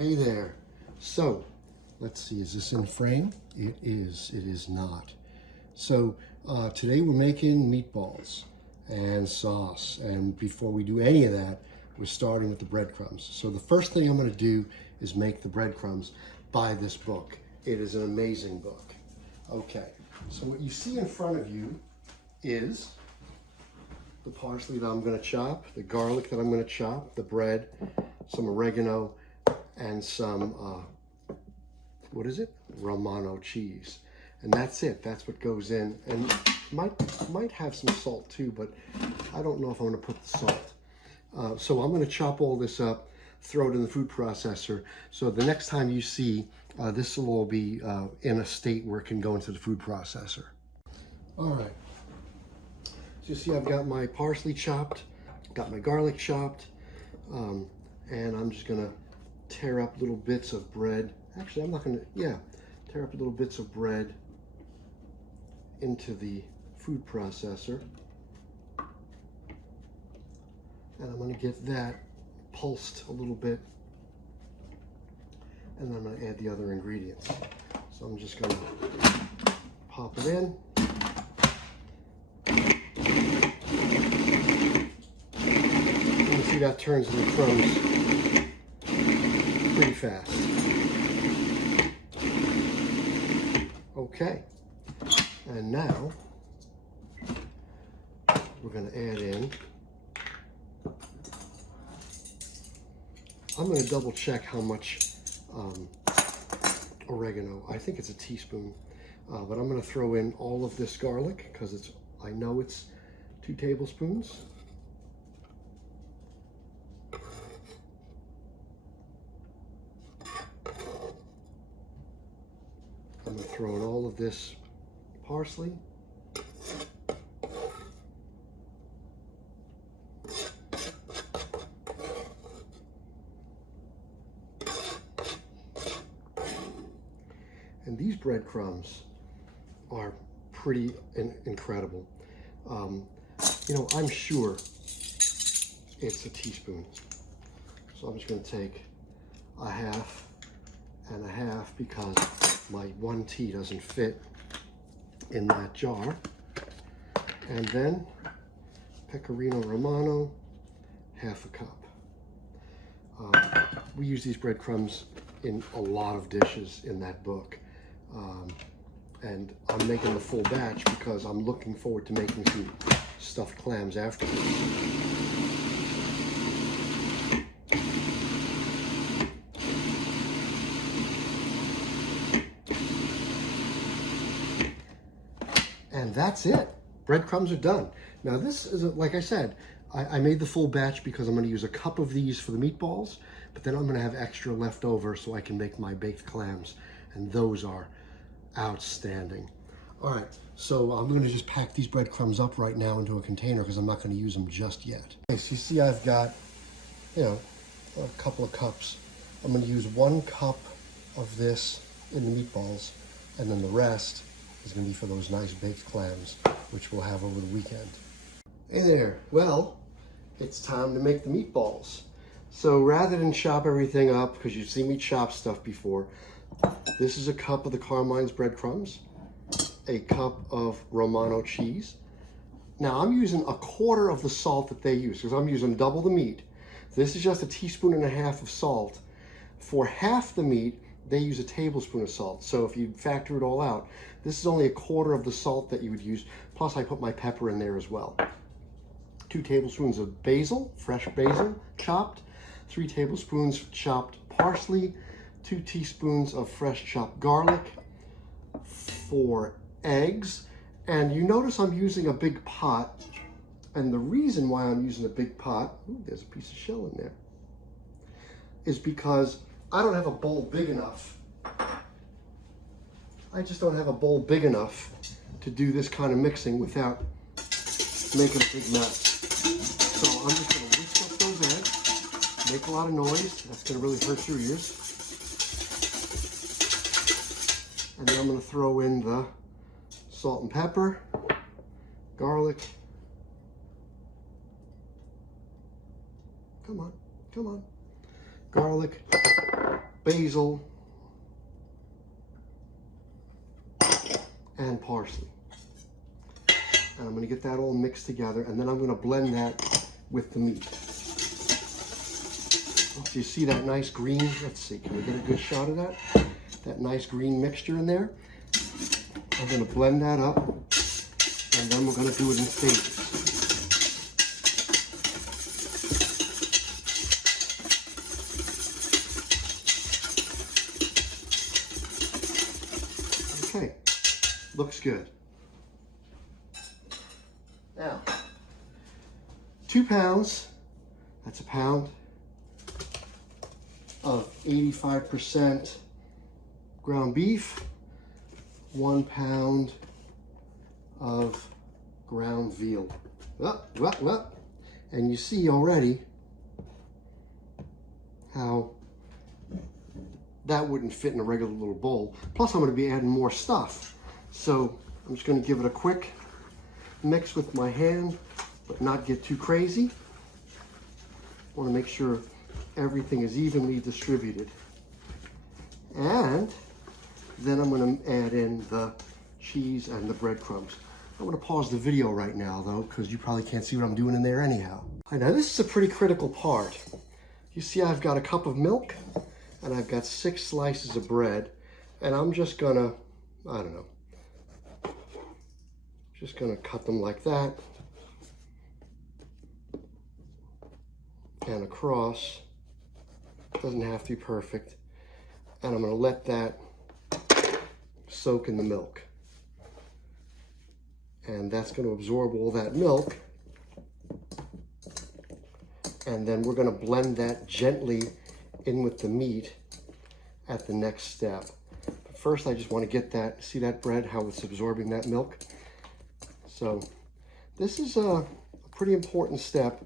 Hey there. So, let's see, is this in frame? It is not. So, today we're making meatballs and sauce. And before we do any of that, we're starting with the breadcrumbs. So the first thing I'm gonna do is make the breadcrumbs by this book. It is an amazing book. Okay, so what you see in front of you is the parsley that I'm gonna chop, the garlic that I'm gonna chop, the bread, some oregano, and some, what is it? Romano cheese. And that's it, that's what goes in. And might have some salt too, but I don't know if I'm gonna put the salt. So I'm gonna chop all this up, throw it in the food processor. So the next time you see, this will all be in a state where it can go into the food processor. All right, so you see I've got my parsley chopped, got my garlic chopped, and I'm just gonna tear up little bits of bread. Actually, I'm not gonna, tear up little bits of bread into the food processor. And I'm gonna get that pulsed a little bit. And then I'm gonna add the other ingredients. So I'm just gonna pop it in. And you see that turns into crumbs pretty fast. Okay, and now we're going to add in, I'm going to double check how much oregano. I think it's a teaspoon, but I'm going to throw in all of this garlic because I know it's 2 tablespoons. I'm going to throw in all of this parsley. And these breadcrumbs are pretty incredible. You know, I'm sure it's a teaspoon. So I'm just going to take a half and a half because my 1 tea doesn't fit in that jar. And then Pecorino Romano, half a cup. We use these breadcrumbs in a lot of dishes in that book. And I'm making the full batch because I'm looking forward to making some stuffed clams afterwards. And that's it. Breadcrumbs are done. Now this is, like I said, I made the full batch because I'm going to use a cup of these for the meatballs, but then I'm going to have extra left over so I can make my baked clams, and those are outstanding. All right, so I'm going to just pack these breadcrumbs up right now into a container because I'm not going to use them just yet. Okay, so you see I've got, a couple of cups. I'm going to use 1 cup of this in the meatballs, and then the rest is going to be for those nice baked clams, which we'll have over the weekend. Hey there. Well, it's time to make the meatballs. So rather than chop everything up, because you've seen me chop stuff before, this is a cup of the Carmine's breadcrumbs, a cup of Romano cheese. Now I'm using 1/4 of the salt that they use, because I'm using double the meat. This is just 1.5 teaspoons of salt. For half the meat, they use 1 tablespoon of salt. So if you factor it all out, this is only 1/4 of the salt that you would use. Plus I put my pepper in there as well. 2 tablespoons of basil, fresh basil, chopped. 3 tablespoons chopped parsley. 2 teaspoons of fresh chopped garlic. 4 eggs. And you notice I'm using a big pot. And the reason why I'm using a big pot, ooh, there's a piece of shell in there, is because I don't have a bowl big enough. I just don't have a bowl big enough to do this kind of mixing without making a big mess. So I'm just going to whisk up those eggs, make a lot of noise. That's going to really hurt your ears. And then I'm going to throw in the salt and pepper, garlic. Come on, come on. Garlic, basil, and parsley. And I'm going to get that all mixed together, and then I'm going to blend that with the meat. So you see that nice green, let's see, can we get a good shot of that? That nice green mixture in there. I'm going to blend that up, and then we're going to do it in stages. Okay, looks good. Now, 2 pounds, that's a pound of 85% ground beef, 1 pound of ground veal. And you see already how that wouldn't fit in a regular little bowl. Plus I'm going to be adding more stuff. So I'm just going to give it a quick mix with my hand, but not get too crazy. I want to make sure everything is evenly distributed. And then I'm going to add in the cheese and the breadcrumbs. I'm going to pause the video right now though, because you probably can't see what I'm doing in there anyhow. Now this is a pretty critical part. You see I've got a cup of milk and I've got 6 slices of bread, and I'm just gonna, I don't know, just gonna cut them like that and across. Doesn't have to be perfect. And I'm gonna let that soak in the milk. And that's gonna absorb all that milk. And then we're gonna blend that gently in with the meat at the next step. But first I just want to get that, see that bread, how it's absorbing that milk. So this is a pretty important step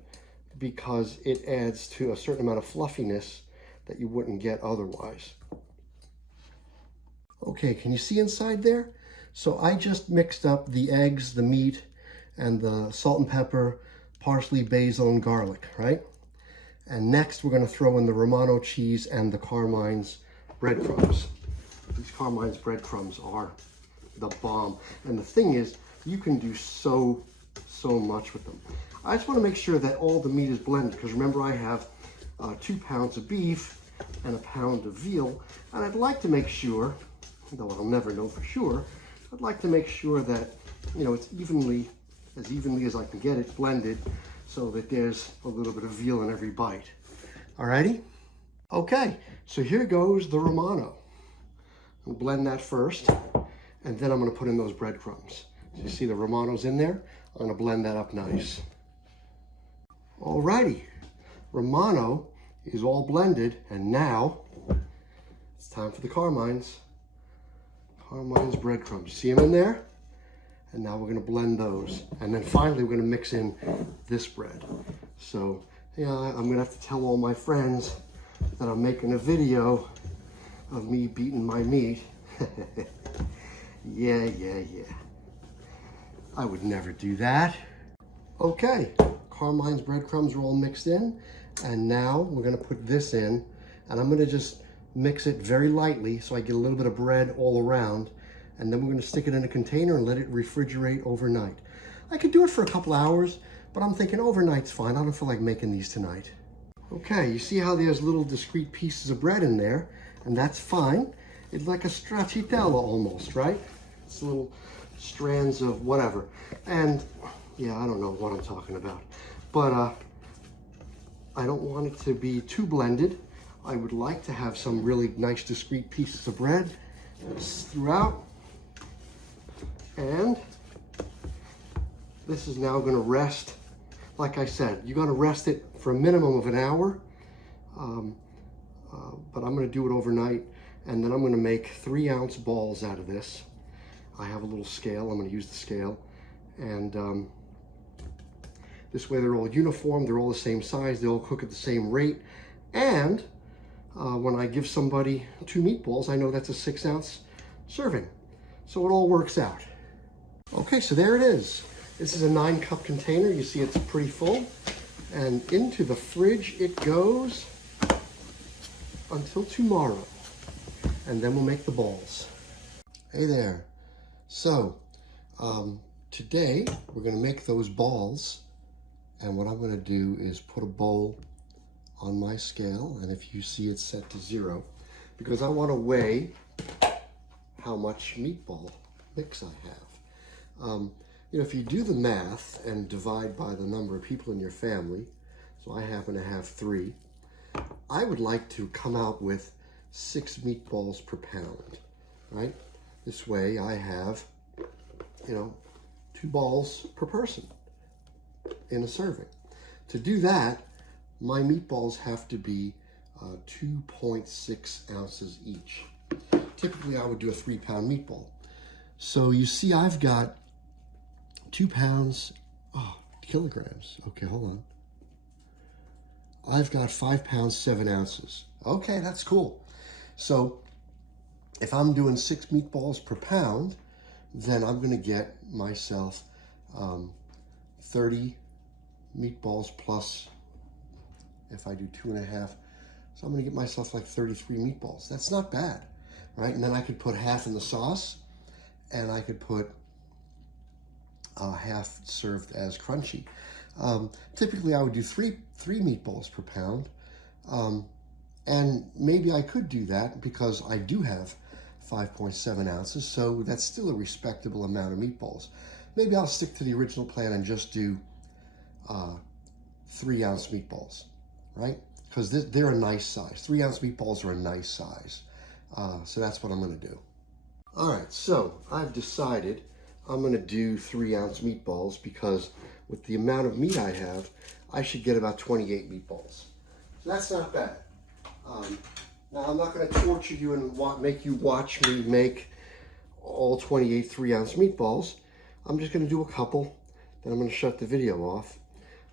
because it adds to a certain amount of fluffiness that you wouldn't get otherwise. Okay, can you see inside there? So I just mixed up the eggs, the meat, and the salt and pepper, parsley, basil, and garlic, right? And next we're going to throw in the Romano cheese and the Carmine's breadcrumbs. These Carmine's breadcrumbs are the bomb. And the thing is, you can do so much with them. I just want to make sure that all the meat is blended, because remember I have 2 pounds of beef and a pound of veal. And I'd like to make sure, though I'll never know for sure, I'd like to make sure that, you know, it's as evenly as I can get it blended, so that there's a little bit of veal in every bite. Alrighty? Okay, so here goes the Romano. I'll blend that first, and then I'm gonna put in those breadcrumbs. So you see the Romano's in there? I'm gonna blend that up nice. Alrighty, Romano is all blended, and now it's time for the Carmine's breadcrumbs. See them in there? And now we're going to blend those. And then finally, we're going to mix in this bread. So, yeah, I'm going to have to tell all my friends that I'm making a video of me beating my meat. Yeah. I would never do that. Okay, Carmine's breadcrumbs are all mixed in. And now we're going to put this in. And I'm going to just mix it very lightly so I get a little bit of bread all around. And then we're going to stick it in a container and let it refrigerate overnight. I could do it for a couple hours, but I'm thinking overnight's fine. I don't feel like making these tonight. Okay, you see how there's little discrete pieces of bread in there, and that's fine. It's like a stracciatella almost, right? It's little strands of whatever. And yeah, I don't know what I'm talking about. But I don't want it to be too blended. I would like to have some really nice discrete pieces of bread throughout. And this is now going to rest. Like I said, you're going to rest it for a minimum of an hour. But I'm going to do it overnight. And then I'm going to make 3-ounce balls out of this. I have a little scale. I'm going to use the scale. And this way they're all uniform. They're all the same size. They all cook at the same rate. And when I give somebody 2 meatballs, I know that's a 6-ounce serving. So it all works out. Okay, so there it is. This is a 9-cup container. You see it's pretty full. And into the fridge it goes until tomorrow, and then we'll make the balls. Hey there. So, today we're going to make those balls, and what I'm going to do is put a bowl on my scale, and if you see it's set to 0, because I want to weigh how much meatball mix I have. You know, if you do the math and divide by the number of people in your family, so I happen to have 3, I would like to come out with 6 meatballs per pound, right? This way I have, you know, 2 balls per person in a serving. To do that, my meatballs have to be 2.6 ounces each. Typically I would do a 3-pound meatball. So you see I've got 2 pounds, kilograms. Okay, hold on. I've got 5 pounds, 7 ounces. Okay, that's cool. So if I'm doing 6 meatballs per pound, then I'm gonna get myself 30 meatballs plus, if I do 2.5, so I'm gonna get myself like 33 meatballs. That's not bad, right? And then I could put half in the sauce, and I could put half served as crunchy. Typically I would do three meatballs per pound, and maybe I could do that because I do have 5.7 ounces, so that's still a respectable amount of meatballs. Maybe I'll stick to the original plan and just do 3-ounce meatballs, right? Because they're a nice size. 3-ounce meatballs are a nice size. So that's what I'm gonna do. All right, so I've decided I'm gonna do 3-ounce meatballs because with the amount of meat I have, I should get about 28 meatballs. So that's not bad. Now I'm not gonna torture you and make you watch me make all 28 3-ounce meatballs. I'm just gonna do a couple, then I'm gonna shut the video off.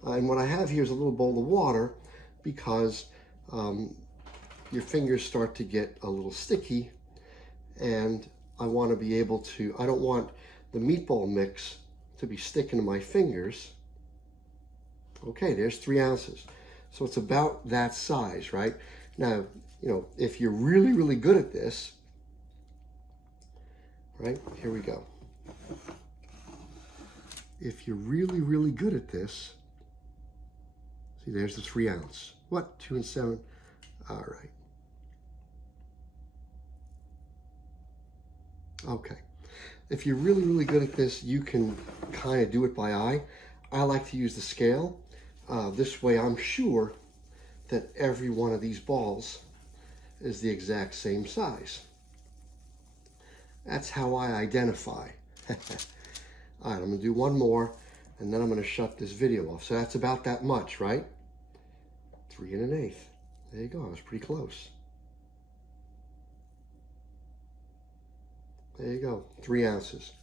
And what I have here is a little bowl of water because your fingers start to get a little sticky, and I want to be able to, I don't want the meatball mix to be sticking to my fingers. Okay, there's 3 ounces. So it's about that size, right? Now, you know, if you're really, really good at this, right, here we go. If you're really, really good at this, see, there's the 3 ounce. What, 2 and 7? All right. Okay. If you're really, really good at this, you can kind of do it by eye. I like to use the scale. This way I'm sure that every one of these balls is the exact same size. That's how I identify. All right, I'm gonna do one more, and then I'm gonna shut this video off. So that's about that much, right? 3 1/8. There you go, I was pretty close. There you go, 3 ounces.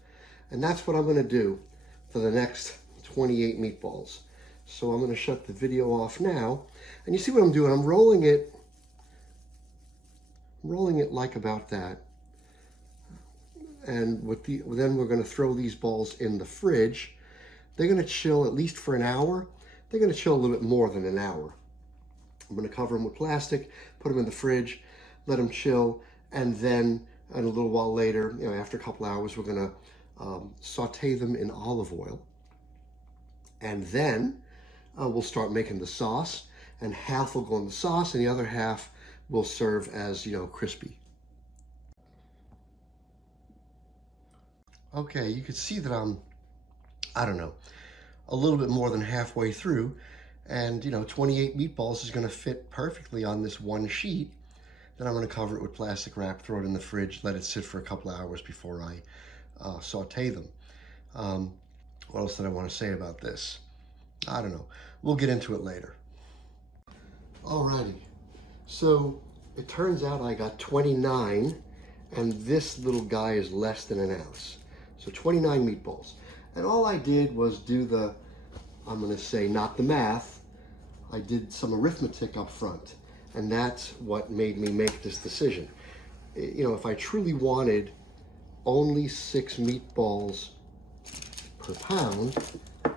And that's what I'm gonna do for the next 28 meatballs. So I'm gonna shut the video off now. And you see what I'm doing? I'm rolling it like about that. And then we're gonna throw these balls in the fridge. They're gonna chill at least for an hour. They're gonna chill a little bit more than an hour. I'm gonna cover them with plastic, put them in the fridge, let them chill, and then a little while later, you know, after a couple hours, we're gonna saute them in olive oil. And then we'll start making the sauce, and half will go in the sauce and the other half will serve as, you know, crispy. Okay, you can see that I'm, I don't know, a little bit more than halfway through, and you know, 28 meatballs is gonna fit perfectly on this one sheet. Then I'm gonna cover it with plastic wrap, throw it in the fridge, let it sit for a couple of hours before I saute them. What else did I wanna say about this? I don't know, we'll get into it later. Alrighty, so it turns out I got 29, and this little guy is less than an ounce. So 29 meatballs. And all I did was do the, I'm gonna say not the math, I did some arithmetic up front. And that's what made me make this decision. You know, if I truly wanted only 6 meatballs per pound,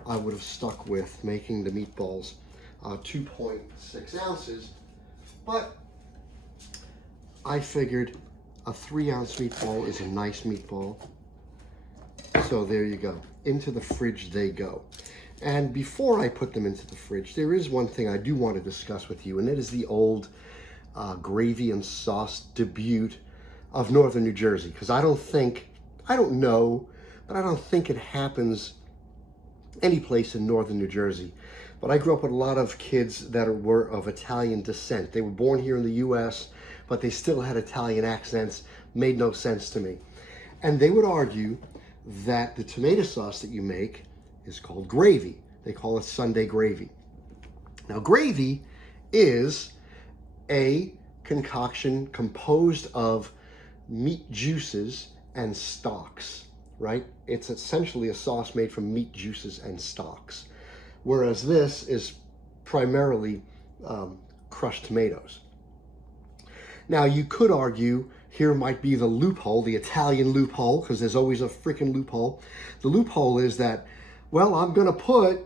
I would have stuck with making the meatballs 2.6 ounces. But I figured a 3-ounce meatball is a nice meatball. So there you go. Into the fridge they go. And before I put them into the fridge, there is one thing I do want to discuss with you, and it is the old gravy and sauce debut of northern New Jersey. Because I don't know, but I don't think it happens any place in northern New Jersey. But I grew up with a lot of kids that were of Italian descent. They were born here in the U.S., but they still had Italian accents. Made no sense to me. And they would argue that the tomato sauce that you make is called gravy. They call it Sunday gravy. Now, gravy is a concoction composed of meat juices and stocks, right? It's essentially a sauce made from meat juices and stocks, whereas this is primarily crushed tomatoes. Now, you could argue here might be the loophole, the Italian loophole, because there's always a freaking loophole. The loophole is that, well, I'm going to put,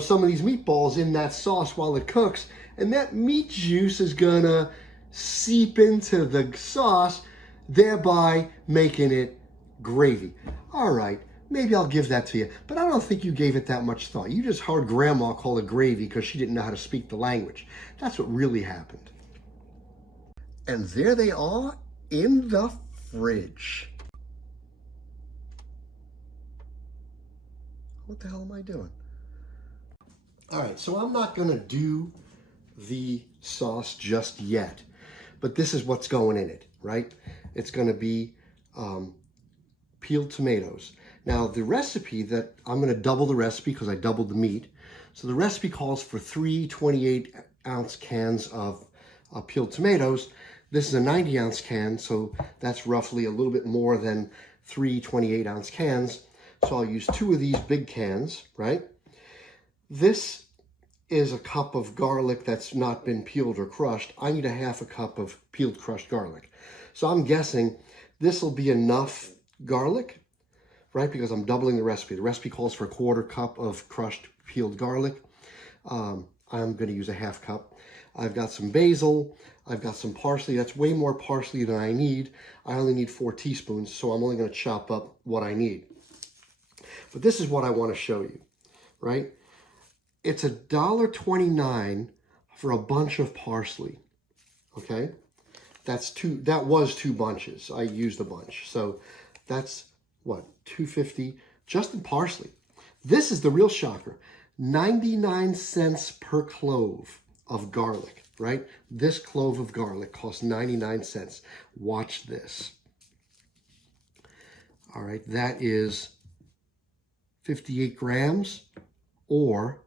some of these meatballs in that sauce while it cooks, and that meat juice is going to seep into the sauce, thereby making it gravy. All right, maybe I'll give that to you, but I don't think you gave it that much thought. You just heard Grandma call it gravy because she didn't know how to speak the language. That's what really happened. And there they are in the fridge. What the hell am I doing? All right, so I'm not gonna do the sauce just yet, but this is what's going in it, right? It's gonna be peeled tomatoes. Now the recipe that, I'm gonna double the recipe because I doubled the meat. So the recipe calls for 3 28-ounce cans of peeled tomatoes. This is a 90-ounce can, so that's roughly a little bit more than 3 28-ounce cans. So I'll use 2 of these big cans, right? This is a cup of garlic that's not been peeled or crushed. I need a half a cup of peeled crushed garlic. So I'm guessing this will be enough garlic, right? Because I'm doubling the recipe. The recipe calls for a 1/4 cup of crushed peeled garlic. I'm going to use a half cup. I've got some basil. I've got some parsley. That's way more parsley than I need. I only need 4 teaspoons, so I'm only going to chop up what I need. But this is what I want to show you, right? It's $1.29 for a bunch of parsley, okay? That was 2 bunches. I used a bunch. So that's, what, $2.50 just in parsley. This is the real shocker. 99 cents per clove of garlic, right? This clove of garlic costs 99 cents. Watch this. All right, that is 58 grams or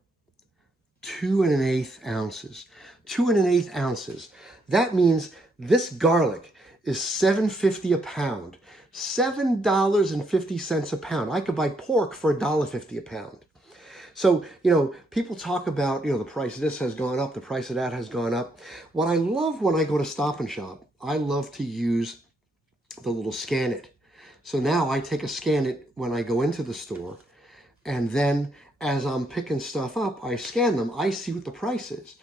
2 1/8 ounces. 2 1/8 ounces. That means this garlic is $7.50 a pound. $7.50 a pound. I could buy pork for $1.50 a pound. So, people talk about, the price of this has gone up, the price of that has gone up. What I love when I go to Stop and Shop, I love to use the little scan it. So now I take a scan it when I go into the store, and then as I'm picking stuff up, I scan them, I see what the price is.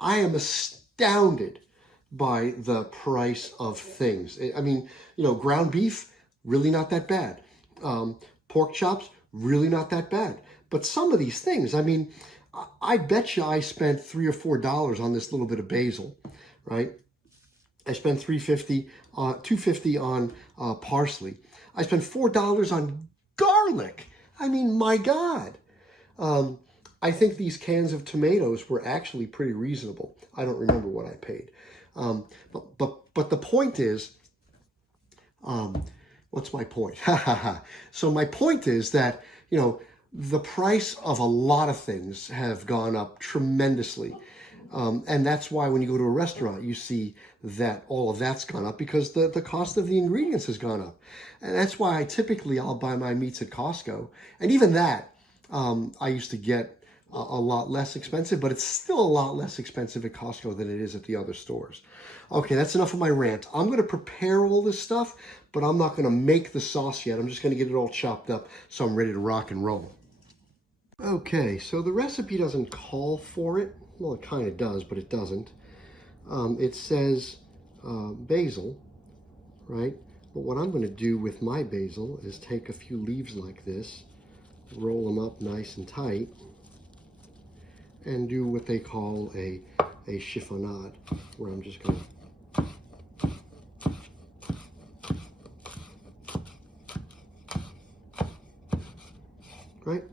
I am astounded by the price of things. I mean, ground beef, really not that bad. Pork chops, really not that bad. But some of these things, I mean, I bet you I spent $3 or $4 on this little bit of basil, right? I spent $2.50 on parsley. I spent $4 on garlic. I mean, my God. I think these cans of tomatoes were actually pretty reasonable. I don't remember what I paid. But the point is, what's my point? So my point is that, the price of a lot of things have gone up tremendously. And that's why when you go to a restaurant, you see that all of that's gone up because the cost of the ingredients has gone up. And that's why I'll buy my meats at Costco. And even that, I used to get a lot less expensive, but it's still a lot less expensive at Costco than it is at the other stores. Okay, that's enough of my rant. I'm going to prepare all this stuff, but I'm not going to make the sauce yet. I'm just going to get it all chopped up so I'm ready to rock and roll. Okay, so the recipe doesn't call for it. Well, it kind of does, but it doesn't. It says basil, right? But what I'm going to do with my basil is take a few leaves like this, roll them up nice and tight, and do what they call a chiffonade, where I'm just going to right?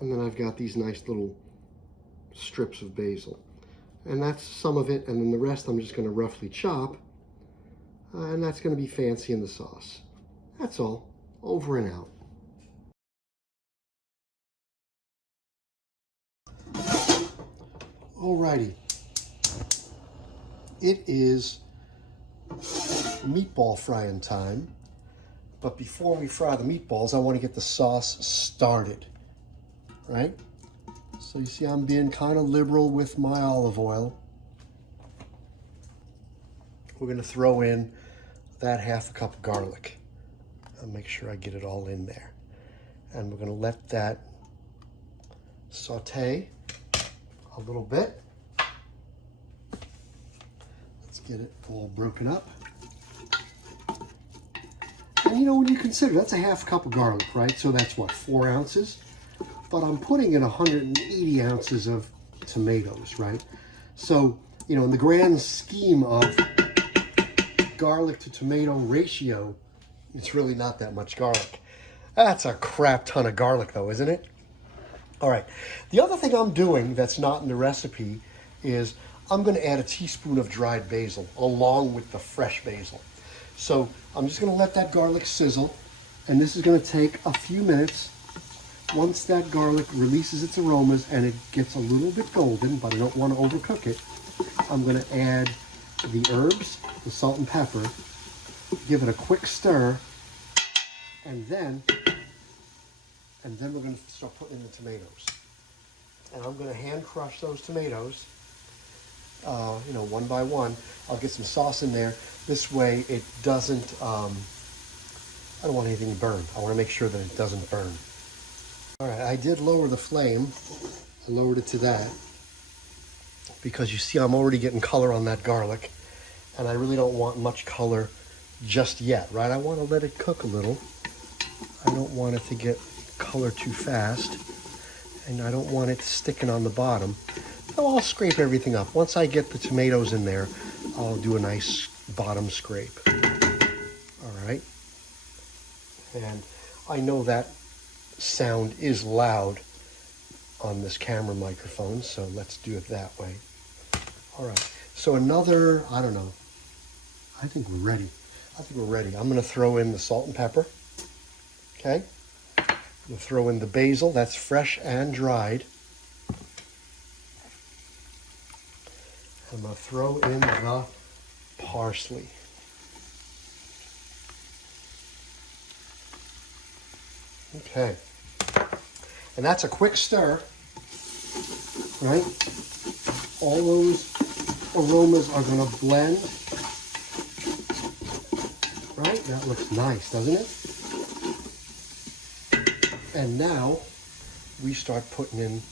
And then I've got these nice little strips of basil. And that's some of it, and then the rest I'm just going to roughly chop, and that's going to be fancy in the sauce. That's all. Over and out. Alrighty. It is meatball frying time. But before we fry the meatballs, I want to get the sauce started, right? So you see I'm being kind of liberal with my olive oil. We're going to throw in that half a cup of garlic. I'll make sure I get it all in there. And we're going to let that saute a little bit. Let's get it all broken up. And you know, when you consider, that's a half cup of garlic, right? So that's what, 4 ounces? But I'm putting in 180 ounces of tomatoes, right? So, you know, in the grand scheme of garlic to tomato ratio, it's really not that much garlic. That's a crap ton of garlic though, isn't it? All right. The other thing I'm doing that's not in the recipe is I'm going to add a teaspoon of dried basil along with the fresh basil. So I'm just going to let that garlic sizzle, and this is going to take a few minutes. Once that garlic releases its aromas and it gets a little bit golden, but I don't want to overcook it, I'm going to add the herbs, the salt and pepper, give it a quick stir, and then we're going to start putting in the tomatoes. And I'm going to hand crush those tomatoes, you know, one by one. I'll get some sauce in there. This way it doesn't, I don't want anything to burn. I want to make sure that it doesn't burn. All right, I did lower the flame. I lowered it to that because you see I'm already getting color on that garlic, and I really don't want much color just yet, right? I want to let it cook a little. I don't want it to get color too fast, and I don't want it sticking on the bottom. So I'll scrape everything up. Once I get the tomatoes in there, I'll do a nice bottom scrape. All right. And I know that sound is loud on this camera microphone, so let's do it that way. All right. So another, I don't know. I think we're ready. I'm going to throw in the salt and pepper. Okay. I'm going to throw in the basil. That's fresh and dried. I'm going to throw in the parsley. Okay. And that's a quick stir, right? All those aromas are going to blend. Right? That looks nice, doesn't it? And now we start putting in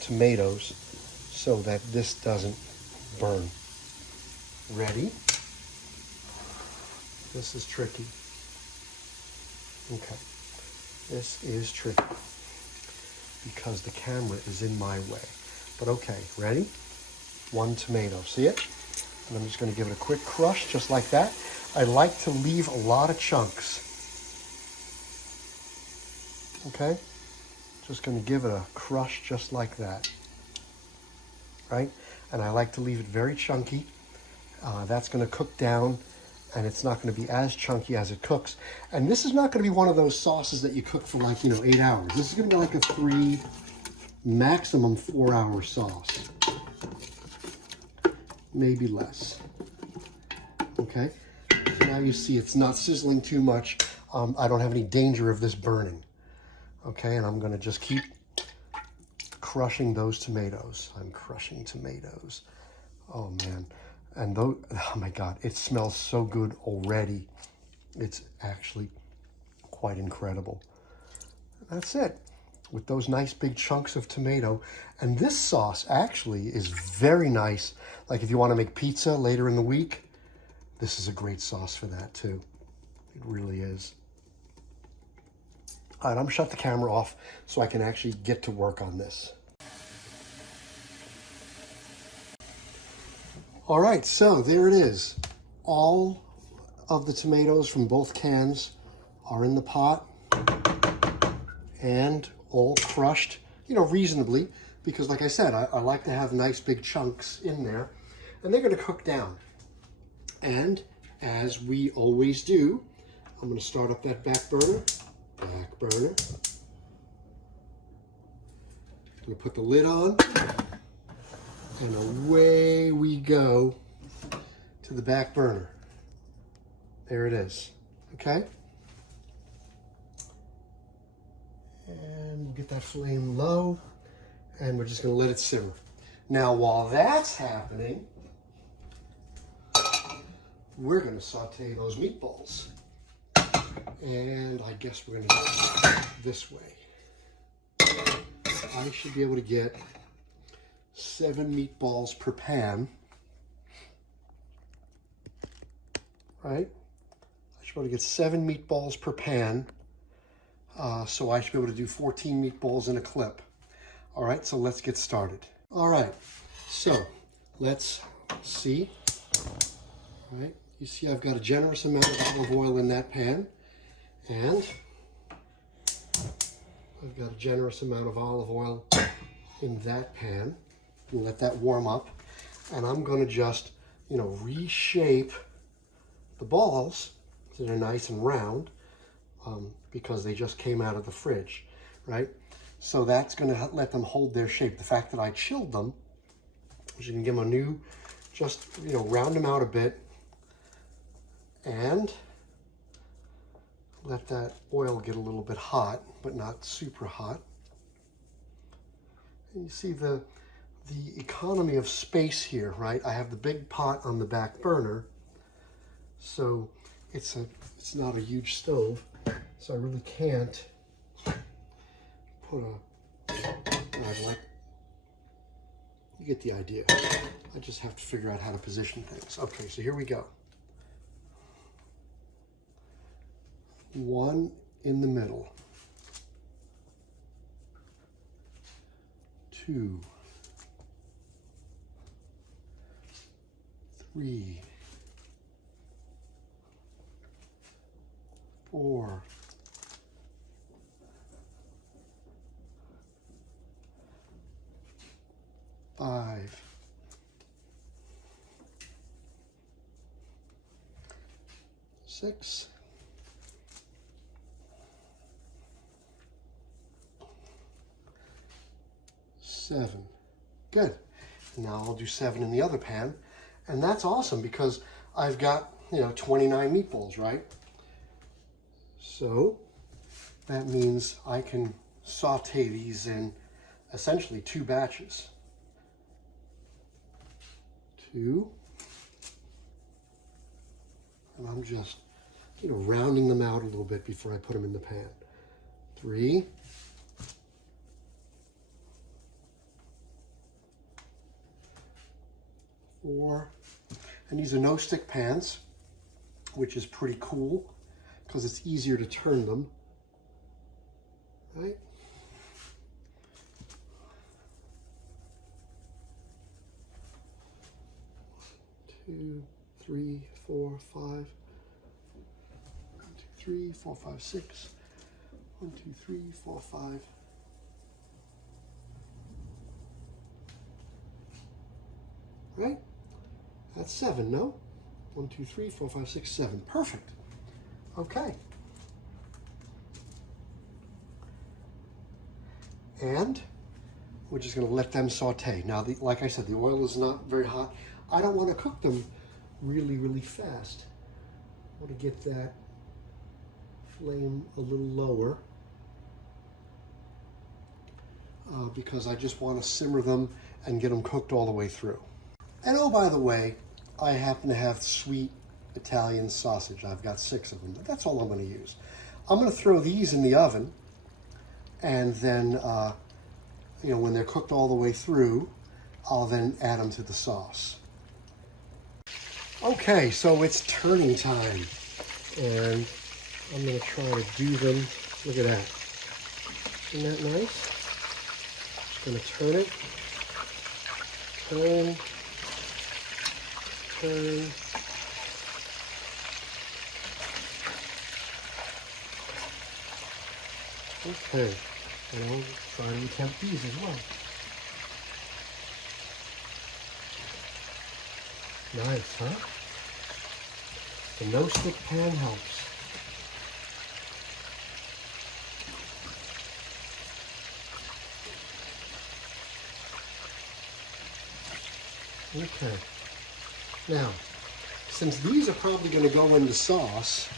tomatoes so that this doesn't burn. Ready? This is tricky. Okay. This is tricky because the camera is in my way. But okay, ready? 1 tomato. See it? And I'm just going to give it a quick crush just like that. I like to leave a lot of chunks. Okay? Just going to give it a crush just like that. Right? And I like to leave it very chunky. That's going to cook down, and it's not going to be as chunky as it cooks. And this is not going to be one of those sauces that you cook for 8 hours. This is going to be like a 3, maximum 4-hour sauce. Maybe less. Okay? So now you see it's not sizzling too much. I don't have any danger of this burning. Okay, and I'm going to just keep crushing those tomatoes. I'm crushing tomatoes. Oh, man. And those, oh my God, it smells so good already. It's actually quite incredible. That's it. With those nice big chunks of tomato. And this sauce actually is very nice. Like if you want to make pizza later in the week, This is a great sauce for that too. It really is. All right, I'm gonna shut the camera off so I can actually get to work on this. All right, so there it is. All of the tomatoes from both cans are in the pot and all crushed, you know, reasonably, because like I said, I like to have nice big chunks in there, and they're gonna cook down. And as we always do, I'm gonna start up that back burner. I'm gonna put the lid on, and away we go to the back burner. There it is, okay? And we'll get that flame low, and we're just gonna let it simmer. Now, while that's happening, we're gonna saute those meatballs. And I guess we're gonna go this way. I should be able to get 7 meatballs per pan, right? I should be able to get 7 meatballs per pan. So I should be able to do 14 meatballs in a clip. All right, so let's get started. All right, so let's see. All right, you see I've got a generous amount of olive oil in that pan, and I've got a generous amount of olive oil in that pan. And let that warm up, and I'm going to just, you know, reshape the balls so they're nice and round, because they just came out of the fridge, right? So that's going to let them hold their shape. The fact that I chilled them, is going to give them a new, just, you know, round them out a bit, and let that oil get a little bit hot, but not super hot. And you see the economy of space here, right? I have the big pot on the back burner, so it's not a huge stove, so I really can't put you get the idea. I just have to figure out how to position things. Okay, so here we go. 1 in the middle. 2. 3, 4, 5, 6, 7. Good. Now I'll do 7 in the other pan. And that's awesome because I've got, you know, 29 meatballs, right? So that means I can saute these in essentially 2 batches. 2. And I'm just, you know, rounding them out a little bit before I put them in the pan. 3. 4, and these are no-stick pans, which is pretty cool because it's easier to turn them, right? 2, 3, 4, 5. 1, 2, 3, 4, 5, 6. 1, 2, 3, 4, 5. Right? That's 7, no? 1, 2, 3, 4, 5, 6, 7. Perfect. Okay. And we're just going to let them saute. Now, like I said, the oil is not very hot. I don't want to cook them really, really fast. I want to get that flame a little lower because I just want to simmer them and get them cooked all the way through. And oh, by the way, I happen to have sweet Italian sausage. I've got 6 of them, but that's all I'm going to use. I'm going to throw these in the oven, and then, you know, when they're cooked all the way through, I'll then add them to the sauce. Okay, so it's turning time. And I'm gonna try to do them. Look at that. Isn't that nice? Just gonna turn it. Turn. Turn. Okay. And I'll try to attempt these as well. Nice, huh? The no-stick pan helps. Okay. Now, since these are probably going to go in the sauce,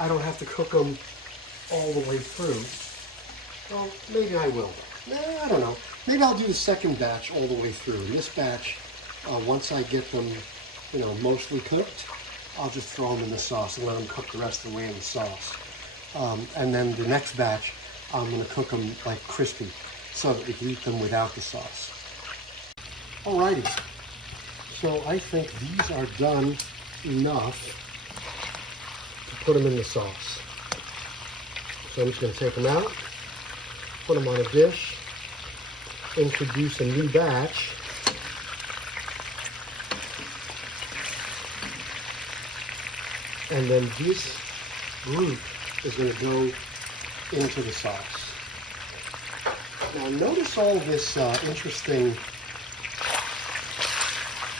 I don't have to cook them all the way through. Well, maybe I will. Nah, I don't know. Maybe I'll do the second batch all the way through. In this batch, once I get them, mostly cooked, I'll just throw them in the sauce and let them cook the rest of the way in the sauce. And then the next batch, I'm going to cook them like crispy so that we can eat them without the sauce. Alrighty, so I think these are done enough to put them in the sauce. So I'm just going to take them out, put them on a dish, introduce a new batch, and then this group is going to go into the sauce. Now notice all this interesting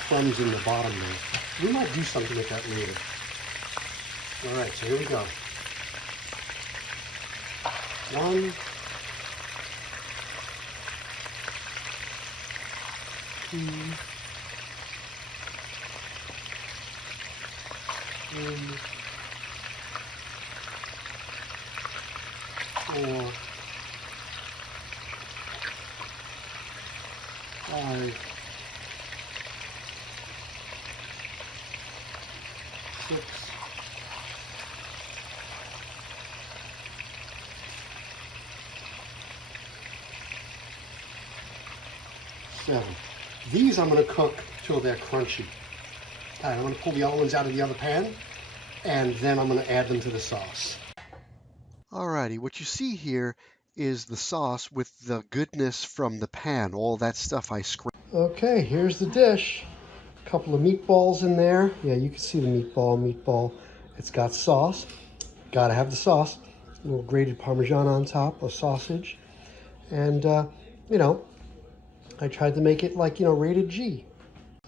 crumbs in the bottom there. We might do something with that later. All right, so here we go. 1, 2, 3, 4, 5, 6, 7. These I'm going to cook till they're crunchy. All right, I'm going to pull the other ones out of the other pan, and then I'm going to add them to the sauce. Alrighty, what you see here is the sauce with the goodness from the pan, all that stuff I scraped. Okay, here's the dish. A couple of meatballs in there. Yeah, you can see the meatball. It's got sauce. Gotta have the sauce. A little grated Parmesan on top of sausage. And, I tried to make it like, rated G.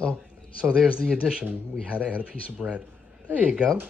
Oh, so there's the addition. We had to add a piece of bread. There you go.